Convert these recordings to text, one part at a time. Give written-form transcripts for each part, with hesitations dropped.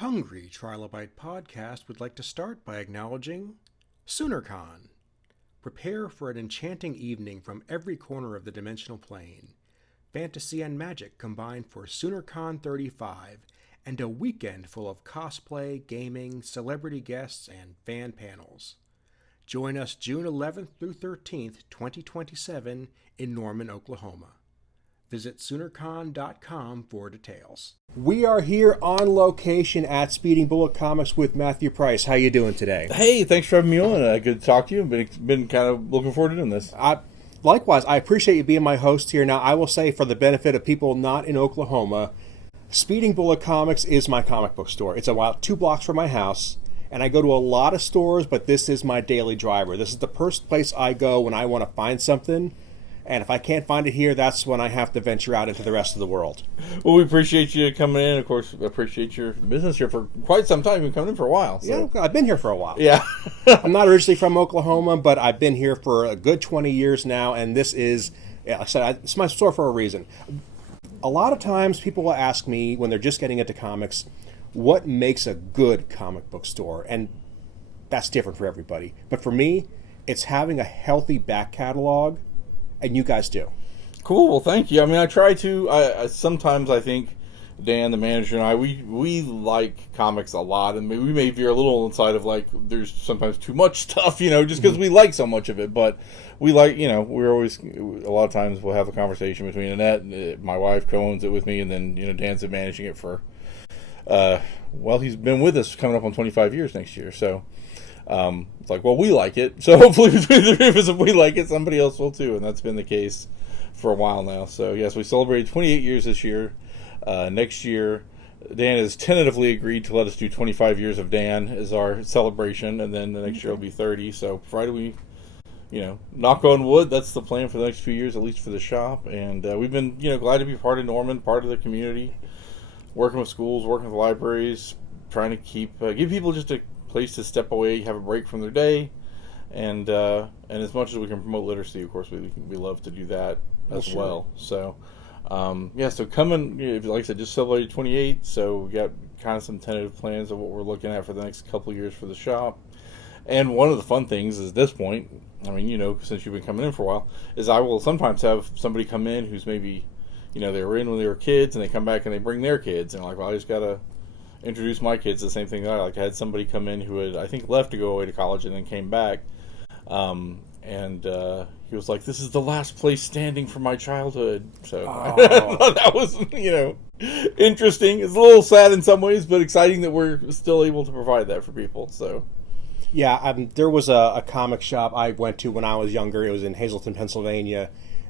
Hungry Trilobyte podcast would like to start by acknowledging Soonercon. Prepare for an enchanting evening from every corner of the dimensional plane. Fantasy and magic combined for Soonercon 35 and a weekend full of cosplay, gaming, celebrity guests, and fan panels. Join us June 11th through 13th, 2027 in Norman, Oklahoma. Visit Soonercon.com for details. We are here on location at Speeding Bullet Comics with Matthew Price. How you doing today? Hey, thanks for having me on. Good to talk to you. Been kind of looking forward to doing this. Likewise, I appreciate you being my host here. Now, I will say, for the benefit of people not in Oklahoma, Speeding Bullet Comics is my comic book store. It's about 2 blocks from my house, and I go to a lot of stores, but this is my daily driver. This is the first place I go when I want to find something. And if I can't find it here, that's when I have to venture out into the rest of the world. Well, we appreciate you coming in. Of course, appreciate your business here for quite some time. You've been coming in for a while. So. Yeah, I've been here for a while. Yeah. I'm not originally from Oklahoma, but I've been here for a good 20 years now, and this is, like I said, it's my store for a reason. A lot of times people will ask me when they're just getting into comics, what makes a good comic book store? And that's different for everybody. But for me, it's having a healthy back catalog. And you guys do. Cool. Well, thank you. I mean, I try to. Sometimes I think Dan, the manager, and I, we like comics a lot, and we may veer a little inside of like there's sometimes too much stuff, just because we like so much of it. But we like, we're always a lot of times we'll have a conversation between Annette, and my wife co-owns it with me, and then Dan's been managing it for. He's been with us coming up on 25 years next year, so. It's like, well, we like it, so hopefully between the three of us, if we like it, somebody else will too, and that's been the case for a while now. So yes, we celebrated 28 years this year. Next year, Dan has tentatively agreed to let us do 25 years of Dan as our celebration, and then the next year will be 30. So provided we, knock on wood, that's the plan for the next few years, at least for the shop. And we've been, glad to be part of Norman, part of the community, working with schools, working with libraries, trying to keep give people just a place to step away, have a break from their day, and as much as we can promote literacy, of course, we love to do that as well. So, so coming, like I said, just celebrated 28, so we got kind of some tentative plans of what we're looking at for the next couple of years for the shop. And one of the fun things is at this point, I mean, since you've been coming in for a while, is I will sometimes have somebody come in who's maybe, they were in when they were kids, and they come back and they bring their kids, and like, well, I just gotta introduce my kids to the same thing that I had somebody come in who had, I think, left to go away to college and then came back. He was like, this is the last place standing from my childhood. So I thought that was, interesting. It's a little sad in some ways, but exciting that we're still able to provide that for people. So. Yeah, there was a comic shop I went to when I was younger. It was in Hazleton, Pennsylvania.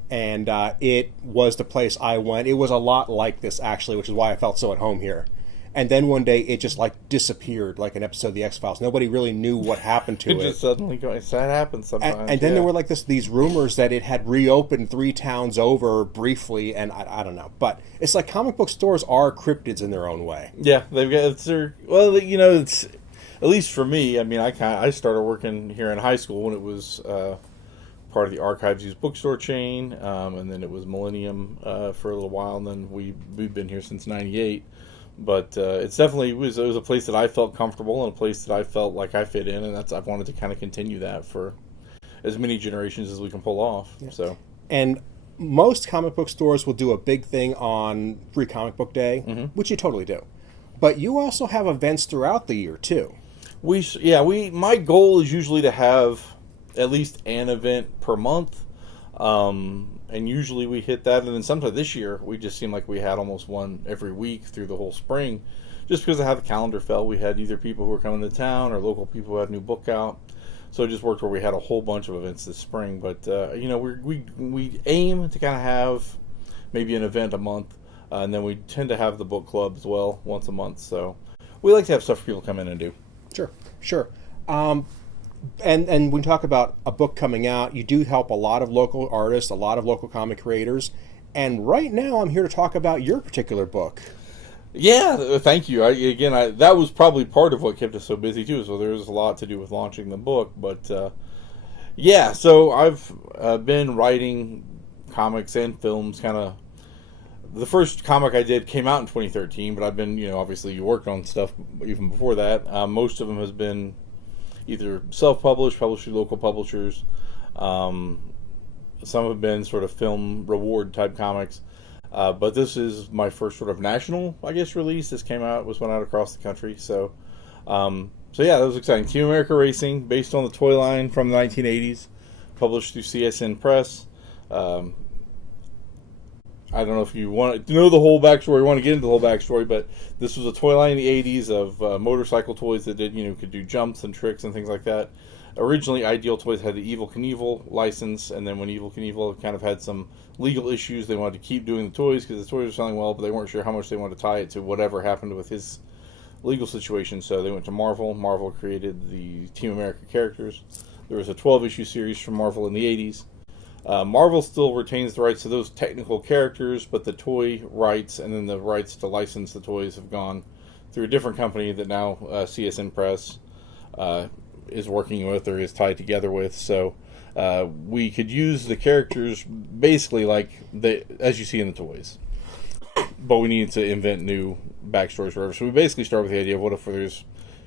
And it was the place I went. It was a lot like this, actually, which is why I felt so at home here. And then one day it just disappeared, like an episode of the X-Files. Nobody really knew what happened to it. It just suddenly goes. That happens sometimes. And then there were these rumors that it had reopened 3 towns over briefly, and I don't know. But it's like comic book stores are cryptids in their own way. Yeah, they've got it's at least for me. I mean, I started working here in high school when it was part of the Archives Used Bookstore chain, and then it was Millennium for a little while, and then we've been here since '98. But it's definitely it was a place that I felt comfortable and a place that I felt like I fit in, and I've wanted to kind of continue that for as many generations as we can pull off. Yeah. So, and most comic book stores will do a big thing on Free Comic Book Day, which you totally do. But you also have events throughout the year too. My goal is usually to have at least an event per month. And usually we hit that, and then sometime this year we just seemed like we had almost one every week through the whole spring, just because of how the calendar fell. We had either people who were coming to town or local people who had a new book out, so it just worked where we had a whole bunch of events this spring. But we aim to kind of have maybe an event a month, and then we tend to have the book club as well once a month. So we like to have stuff for people to come in and do. Sure. And when we talk about a book coming out, you do help a lot of local artists, a lot of local comic creators. And right now I'm here to talk about your particular book. Yeah, thank you. That was probably part of what kept us so busy too, so there was a lot to do with launching the book. But so I've been writing comics and films kind of the first comic I did came out in 2013, but I've been, obviously you worked on stuff even before that. Most of them has been either self-published, published through local publishers. Some have been sort of film reward type comics. But this is my first sort of national, I guess, release. This went out across the country. So yeah, that was exciting. Team America Racing, based on the toy line from the 1980s, published through CSN Press. I don't know if you want to know the whole backstory, want to get into the whole backstory, but this was a toy line in the 80s of motorcycle toys that could do jumps and tricks and things like that. Originally, Ideal Toys had the Evel Knievel license, and then when Evel Knievel kind of had some legal issues, they wanted to keep doing the toys because the toys were selling well, but they weren't sure how much they wanted to tie it to whatever happened with his legal situation, so they went to Marvel. Marvel created the Team America characters. There was a 12-issue series from Marvel in the 80s. Marvel still retains the rights to those technical characters, but the toy rights and then the rights to license the toys have gone through a different company that now CSN Press is working with or is tied together with. So we could use the characters basically like as you see in the toys, but we need to invent new backstories forever. So we basically start with the idea of what if there's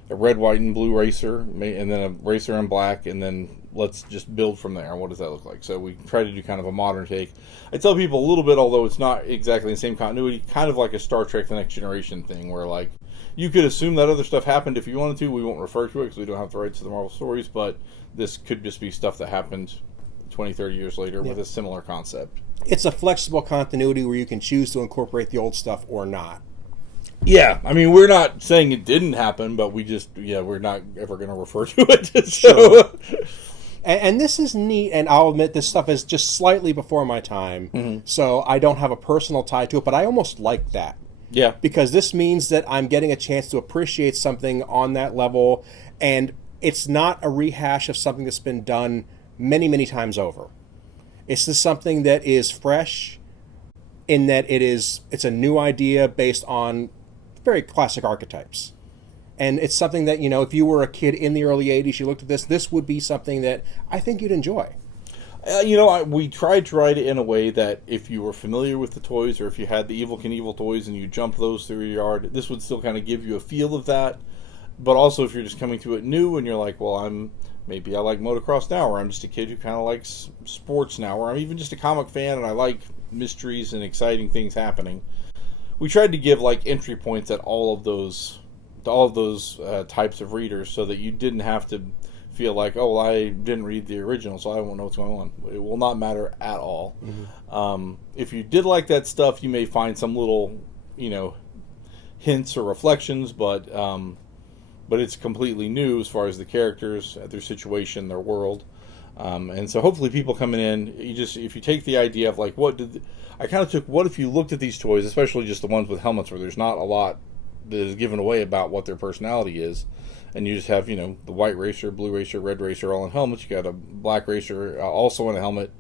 a red, white, and blue racer, and then a racer in black, and then let's just build from there. What does that look like? So we try to do kind of a modern take. I tell people a little bit, although it's not exactly the same continuity, kind of like a Star Trek The Next Generation thing, where like you could assume that other stuff happened if you wanted to. We won't refer to it because we don't have the rights to the Marvel stories, but this could just be stuff that happened 20, 30 years later with a similar concept. It's a flexible continuity where you can choose to incorporate the old stuff or not. Yeah, I mean, we're not saying it didn't happen, but we're not ever going to refer to it. So. Sure. And this is neat, and I'll admit this stuff is just slightly before my time, so I don't have a personal tie to it, but I almost like that. Yeah. Because this means that I'm getting a chance to appreciate something on that level, and it's not a rehash of something that's been done many, many times over. It's just something that is fresh in that it's a new idea based on very classic archetypes. And it's something that, if you were a kid in the early 80s, you looked at this would be something that I think you'd enjoy. We tried to write it in a way that if you were familiar with the toys or if you had the Evel Knievel toys and you jumped those through your yard, this would still kind of give you a feel of that. But also if you're just coming to it new and you're like, well, maybe I like motocross now, or I'm just a kid who kind of likes sports now, or I'm even just a comic fan and I like mysteries and exciting things happening. We tried to give like entry points at all of those types of readers, so that you didn't have to feel like, oh, well, I didn't read the original, so I won't know what's going on. It will not matter at all. If you did like that stuff, you may find some little, hints or reflections, but it's completely new as far as the characters, their situation, their world. And so hopefully people coming in, if you take the idea of like, what if you looked at these toys, especially just the ones with helmets where there's not a lot that is given away about what their personality is, and you just have, the white racer, blue racer, red racer all in helmets, you got a black racer also in a helmet.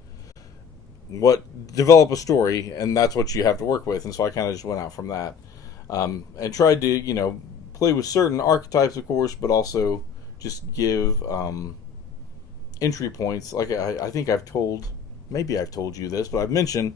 Develop a story, and that's what you have to work with. And so I kind of just went out from that, and tried to, play with certain archetypes, of course, but also just give entry points. Like I think maybe I've told you this, but I've mentioned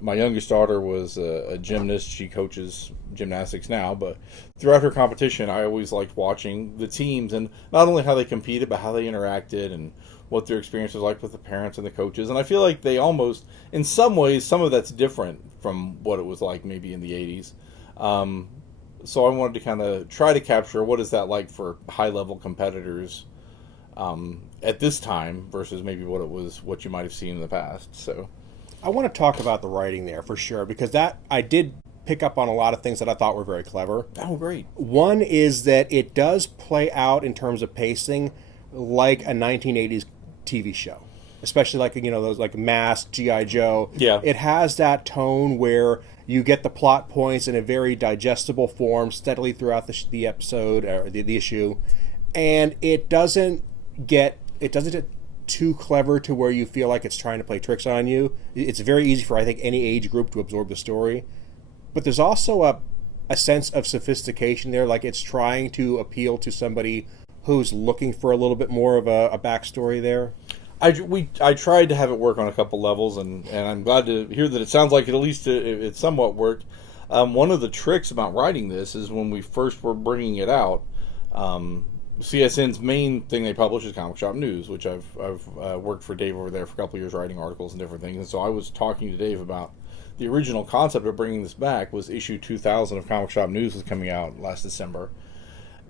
my youngest daughter was a gymnast. She coaches gymnastics now, but throughout her competition, I always liked watching the teams, and not only how they competed, but how they interacted and what their experience was like with the parents and the coaches. And I feel like they almost, in some ways, some of that's different from what it was like maybe in the 80s. So I wanted to kind of try to capture what is that like for high-level competitors at this time versus maybe what you might have seen in the past. So I want to talk about the writing there for sure, because that I did pick up on a lot of things that I thought were very clever. Oh, great. One is that it does play out in terms of pacing like a 1980s TV show, especially like, those like Mask, G.I. Joe. Yeah. It has that tone where you get the plot points in a very digestible form steadily throughout the episode or the issue, and it doesn't get too clever to where you feel like it's trying to play tricks on you. It's very easy for, I think, any age group to absorb the story. But there's also a sense of sophistication there, like it's trying to appeal to somebody who's looking for a little bit more of a backstory there. I tried to have it work on a couple levels, and I'm glad to hear that it sounds like at least it somewhat worked. One of the tricks about writing this is when we first were bringing it out, CSN's main thing they publish is Comic Shop News, which I've worked for Dave over there for a couple of years writing articles and different things. And so I was talking to Dave about the original concept of bringing this back was issue 2000 of Comic Shop News was coming out last December.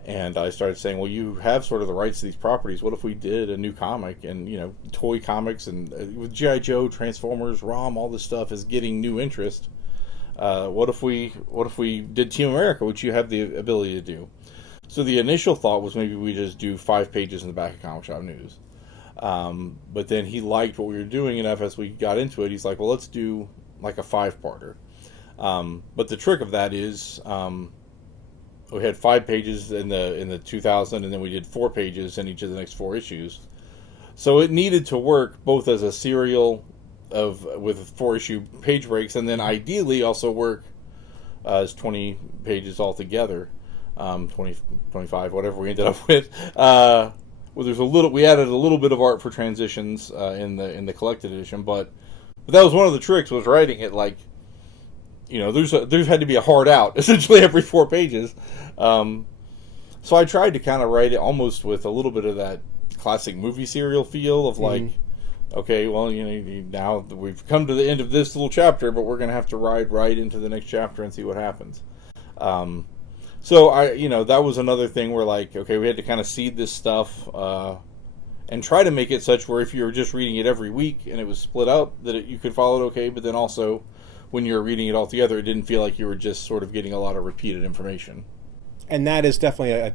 And I started saying, well, you have sort of the rights to these properties. What if we did a new comic? And, toy comics and with G.I. Joe, Transformers, ROM, all this stuff is getting new interest. What if we did Team America, which you have the ability to do? So the initial thought was maybe we just do 5 pages in the back of Comic Shop News. But then he liked what we were doing enough as we got into it. He's like, well, let's do like a 5-parter. But the trick of that is... we had 5 pages in the 2000, and then we did 4 pages in each of the next 4 issues. So it needed to work both as a serial with 4-issue page breaks, and then ideally also work as 20 pages altogether, 20, 25, whatever we ended up with. Well, we added a little bit of art for transitions in the collected edition, but that was one of the tricks was writing it like. There's had to be a hard out essentially every 4 pages. So I tried to kind of write it almost with a little bit of that classic movie serial feel of like, okay, well, now we've come to the end of this little chapter, but we're going to have to ride right into the next chapter and see what happens. So that was another thing where like, okay, we had to kind of seed this stuff, and try to make it such where if you were just reading it every week and it was split up, that you could follow it okay, but then also when you were reading it all together, it didn't feel like you were just sort of getting a lot of repeated information. And that is definitely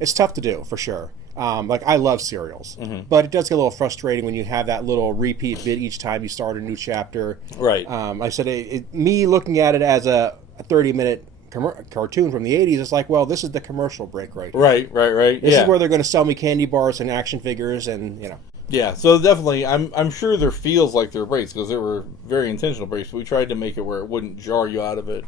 it's tough to do, for sure. Like, I love serials, but it does get a little frustrating when you have that little repeat bit each time you start a new chapter. Right. I said, me looking at it as a 30-minute cartoon from the 80s, it's like, well, this is the commercial break right here. Right. This is where they're going to sell me candy bars and action figures and, Yeah, so definitely, I'm sure there feels like there are breaks, because there were very intentional breaks, but we tried to make it where it wouldn't jar you out of it,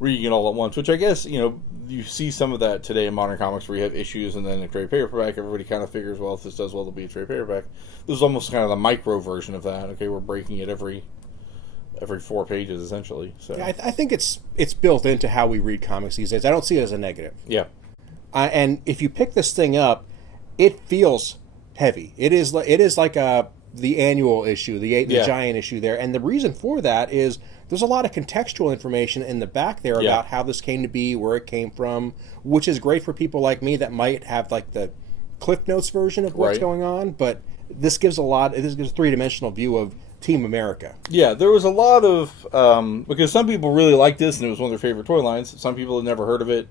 reading it all at once, which I guess, you see some of that today in modern comics where you have issues and then a trade paperback, everybody kind of figures, well, if this does well, it'll be a trade paperback. This is almost kind of the micro version of that. Okay, we're breaking it every 4 pages, essentially. So yeah, I think it's built into how we read comics these days. I don't see it as a negative. Yeah. And if you pick this thing up, it feels heavy. It is like the annual issue, the giant issue there, and the reason for that is there's a lot of contextual information in the back there about how this came to be, where it came from, which is great for people like me that might have like the Cliff Notes version of what's going on. But this gives a 3-dimensional view of Team America. Yeah, there was a lot of because some people really liked this and it was one of their favorite toy lines. Some people had never heard of it.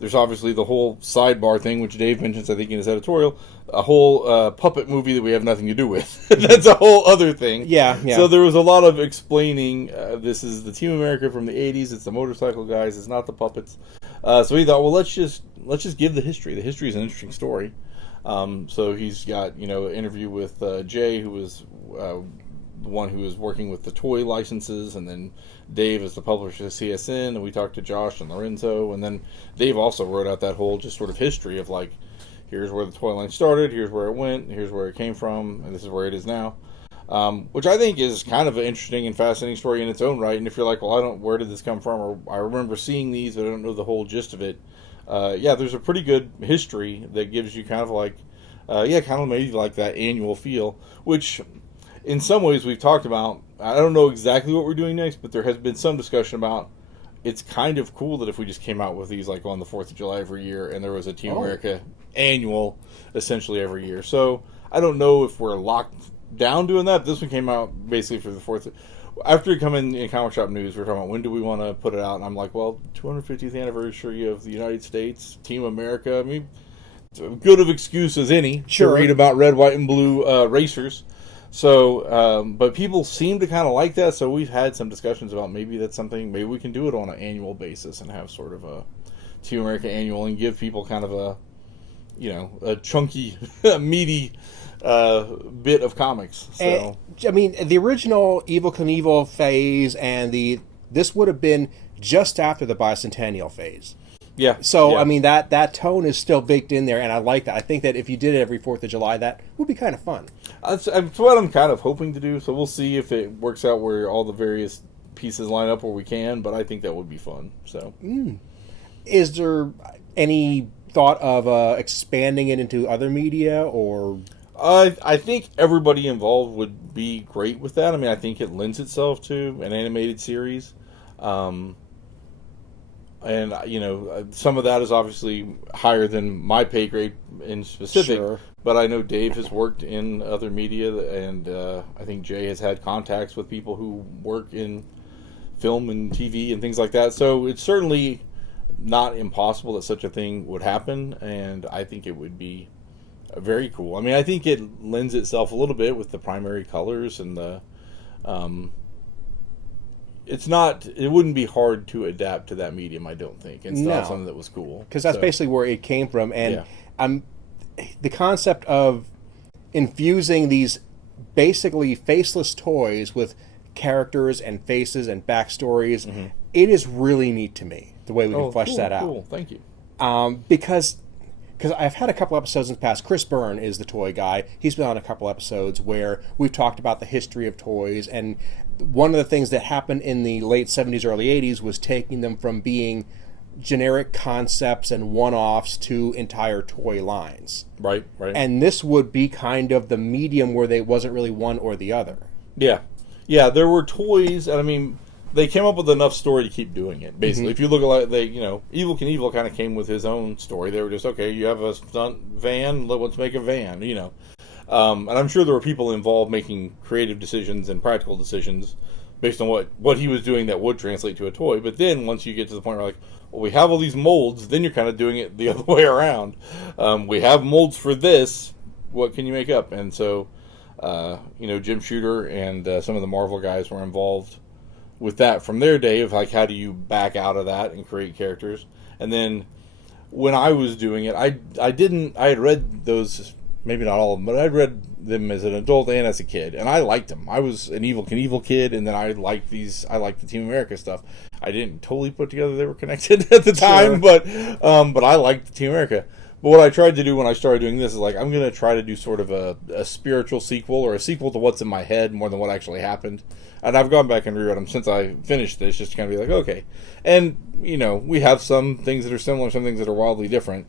There's obviously the whole sidebar thing, which Dave mentions, I think, in his editorial, a whole puppet movie that we have nothing to do with. That's a whole other thing. Yeah. So there was a lot of explaining, this is the Team America from the 80s, it's the motorcycle guys, it's not the puppets. So he thought, well, let's just give the history. The history is an interesting story. So he's got, an interview with Jay, who was the one who was working with the toy licenses, and then Dave is the publisher of CSN, and we talked to Josh and Lorenzo, and then Dave also wrote out that whole just sort of history of like, here's where the toy line started, here's where it went, here's where it came from, and this is where it is now. Which I think is kind of an interesting and fascinating story in its own right. And if you're like, well, where did this come from? Or I remember seeing these, but I don't know the whole gist of it. There's a pretty good history that gives you kind of like, kind of maybe like that annual feel, which in some ways we've talked about. I don't know exactly what we're doing next, but there has been some discussion about it's kind of cool that if we just came out with these like on the 4th of July every year and there was a Team America annual essentially every year. So I don't know if we're locked down doing that. This one came out basically for the 4th. After it come in Comic Shop News, we're talking about when do we want to put it out, and I'm like, well, 250th anniversary of the United States, Team America. I mean, it's as good of excuse as any to read about red, white, and blue racers. So, but people seem to kind of like that, so we've had some discussions about maybe that's something, maybe we can do it on an annual basis and have sort of a Team America annual and give people kind of a chunky, meaty bit of comics. So, I mean, the original Evel Knievel phase and this would have been just after the bicentennial phase. Yeah. So, yeah. I mean, that tone is still baked in there, and I like that. I think that if you did it every 4th of July, that would be kind of fun. That's what I'm kind of hoping to do. So we'll see if it works out where all the various pieces line up where we can. But I think that would be fun. So, Is there any thought of expanding it into other media, or... I think everybody involved would be great with that. I mean, I think it lends itself to an animated series. And, some of that is obviously higher than my pay grade in specific. Sure. But I know Dave has worked in other media, and I think Jay has had contacts with people who work in film and TV and things like that. So it's certainly not impossible that such a thing would happen, and I think it would be very cool. I mean, I think it lends itself a little bit with the primary colors and the... it wouldn't be hard to adapt to that medium, I don't think, and still have something that was cool. Because that's basically where it came from, and Yeah. The concept of infusing these basically faceless toys with characters and faces and backstories, it is really neat to me, the way we can flesh that out. Cool, thank you. Because I've had a couple episodes in the past. Chris Byrne is the toy guy. He's been on a couple episodes where we've talked about the history of toys, and one of the things that happened in the late 70s, early 80s was taking them from being generic concepts and one-offs to entire toy lines. Right. And this would be kind of the medium where they wasn't really one or the other. Yeah, there were toys, and I mean, they came up with enough story to keep doing it. Basically, if you look at Evil Knievel kind of came with his own story. They were just, okay, you have a stunt van, let's make a van, And I'm sure there were people involved making creative decisions and practical decisions based on what he was doing that would translate to a toy. But then once you get to the point where well, we have all these molds, then you're kind of doing it the other way around. We have molds for this, what can you make up? And so, Jim Shooter and some of the Marvel guys were involved with that from their day of how do you back out of that and create characters. And then when I was doing it, I had read those, maybe not all of them, but I'd read them as an adult and as a kid, and I liked them. I was an Evil Knievel kid, and then I liked the Team America stuff. I didn't totally put together they were connected at the time, but I liked the Team America. But what I tried to do when I started doing this is I'm going to try to do sort of a spiritual sequel, or a sequel to what's in my head more than what actually happened. And I've gone back and reread them since I finished this, just to kind of be okay. And, we have some things that are similar, some things that are wildly different.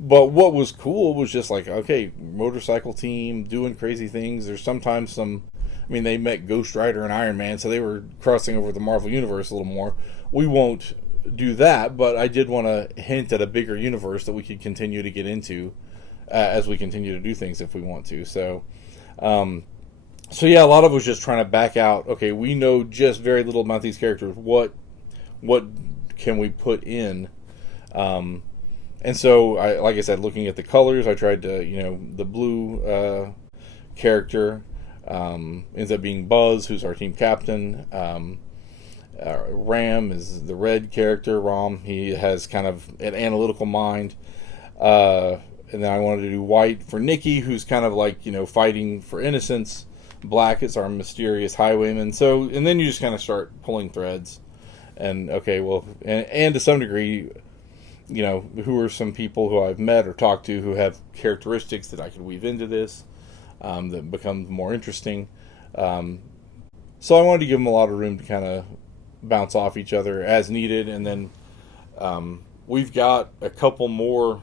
But what was cool was just okay, motorcycle team doing crazy things. There's sometimes they met Ghost Rider and Iron Man, so they were crossing over the Marvel Universe a little more. We won't do that, but I did want to hint at a bigger universe that we could continue to get into as we continue to do things if we want to. So, a lot of it was just trying to back out. Okay, we know just very little about these characters. What can we put in? And so, like I said, looking at the colors, I tried to, the blue character ends up being Buzz, who's our team captain. Ram is the red character, Rom. He has kind of an analytical mind. And then I wanted to do white for Nikki, who's kind of fighting for innocence. Black is our mysterious highwayman. So, and then you just kind of start pulling threads. And, okay, well, and to some degree, who are some people who I've met or talked to who have characteristics that I could weave into this that become more interesting. So I wanted to give them a lot of room to kind of bounce off each other as needed. And then we've got a couple more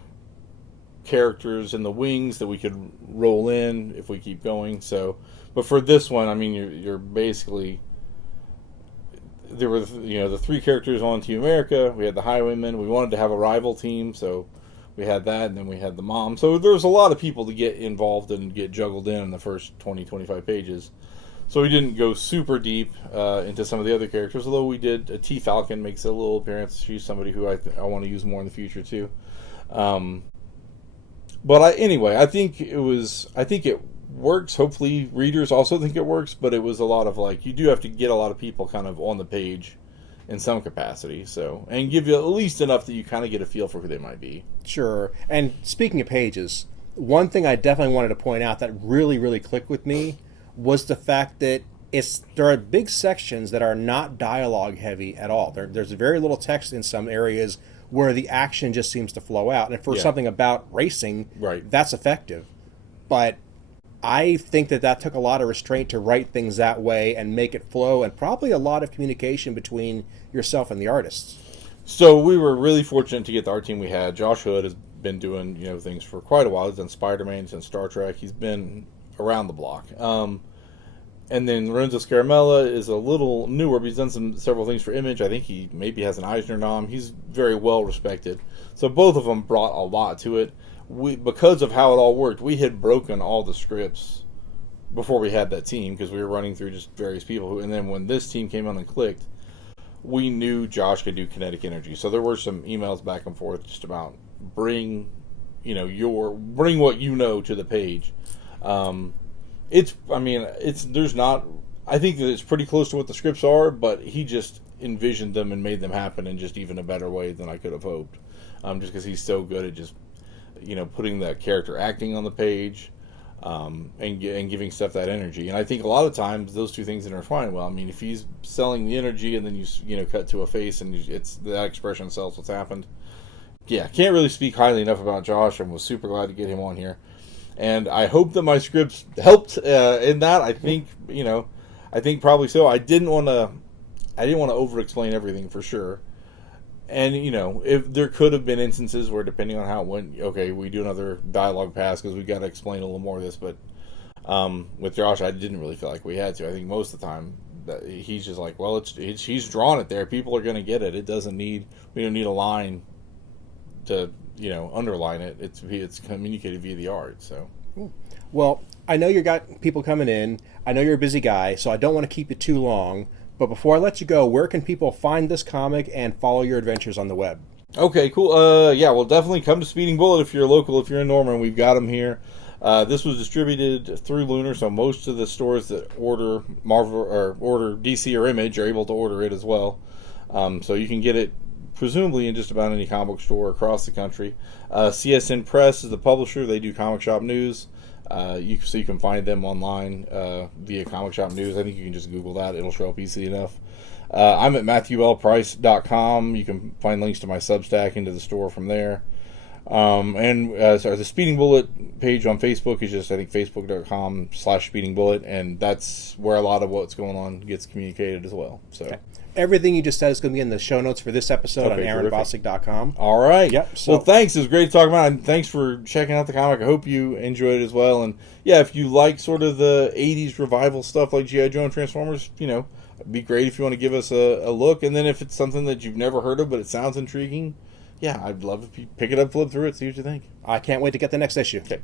characters in the wings that we could roll in if we keep going. So, but for this one, you're basically... There were, the three characters on Team America. We had the Highwaymen. We wanted to have a rival team, so we had that, and then we had the mom. So there was a lot of people to get involved and get juggled in the first 20, 25 pages. So we didn't go super deep into some of the other characters, although we did. T-Falcon makes a little appearance. She's somebody who I want to use more in the future, too. Anyway, I think it works. Hopefully readers also think it works, but it was a lot of you do have to get a lot of people kind of on the page in some capacity, so, and give you at least enough that you kind of get a feel for who they might be. Sure. And speaking of pages, one thing I definitely wanted to point out that really, really clicked with me was the fact that there are big sections that are not dialogue heavy at all. There's very little text in some areas where the action just seems to flow out. And for something about racing, Right. that's effective. But I think that took a lot of restraint to write things that way and make it flow, and probably a lot of communication between yourself and the artists. So we were really fortunate to get the art team we had. Josh Hood has been doing things for quite a while. He's done Spider-Man, he's done Star Trek. He's been around the block. And then Lorenzo Scaramella is a little newer, but he's done several things for Image. I think he maybe has an Eisner nom. He's very well respected. So both of them brought a lot to it. Because of how it all worked, we had broken all the scripts before we had that team, because we were running through just various people. And then when this team came on and clicked, we knew Josh could do kinetic energy. So there were some emails back and forth just about bring what you know to the page. I think that it's pretty close to what the scripts are, but he just envisioned them and made them happen in just even a better way than I could have hoped. Just because he's so good at just, putting that character acting on the page, and giving stuff that energy. And I think a lot of times those two things intertwine well. I mean, if he's selling the energy and then you cut to a face and it's that expression sells what's happened. Yeah, can't really speak highly enough about Josh, and was super glad to get him on here. And I hope that my scripts helped in that. I think probably so. I didn't want to over-explain everything for sure. And, if there could have been instances where, depending on how it went, okay, we do another dialogue pass because we got to explain a little more of this. But with Josh, I didn't really feel like we had to. I think most of the time that he's just like, well, he's drawn it there. People are going to get it. We don't need a line to, underline it. It's communicated via the art. So, well, I know you got people coming in. I know you're a busy guy, so I don't want to keep you too long. But before I let you go, where can people find this comic and follow your adventures on the web? Okay, cool. Well, definitely come to Speeding Bullet if you're local. If you're in Norman, we've got them here. This was distributed through Lunar, so most of the stores that order Marvel or order DC or Image are able to order it as well. So you can get it presumably in just about any comic book store across the country. CSN Press is the publisher. They do Comic Shop News. You can find them online via Comic Shop News. I think you can just Google that. It'll show up easy enough. I'm at MatthewLPrice.com. You can find links to my Substack into the store from there. The Speeding Bullet page on Facebook is just, I think, facebook.com/Speeding Bullet, and that's where a lot of what's going on gets communicated as well. So. Okay. Everything you just said is going to be in the show notes for this episode on AaronBostic.com. All right. Yep. Well, thanks. It was great to talk about it. And thanks for checking out the comic. I hope you enjoyed it as well. And, yeah, if you like sort of the 80s revival stuff like G.I. Joe and Transformers, it'd be great if you want to give us a look. And then if it's something that you've never heard of but it sounds intriguing, yeah, I'd love if you pick it up, flip through it, see what you think. I can't wait to get the next issue. Okay.